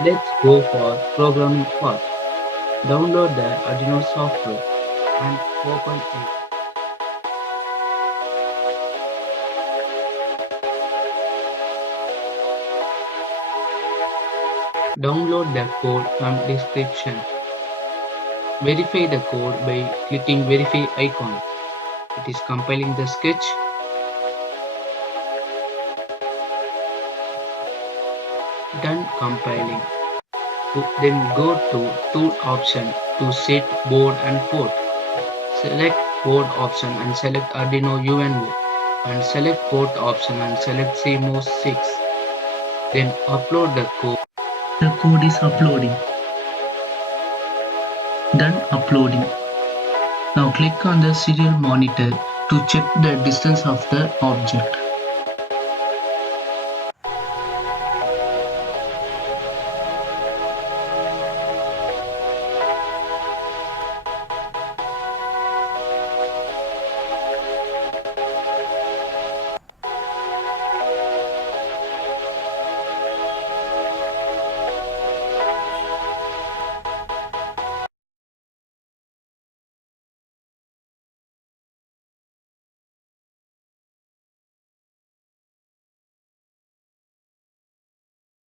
Let's go for programming part. Download the Arduino software and open it. Download the code from description. Verify the code by clicking verify icon. It is compiling the sketch. Done compiling. Then go to tool option to set board and port. Select board option and select Arduino UNO and select port option and select CMOS 6. Then upload the code. The code is uploading. Done uploading. Now click on the serial monitor to check the distance of the object.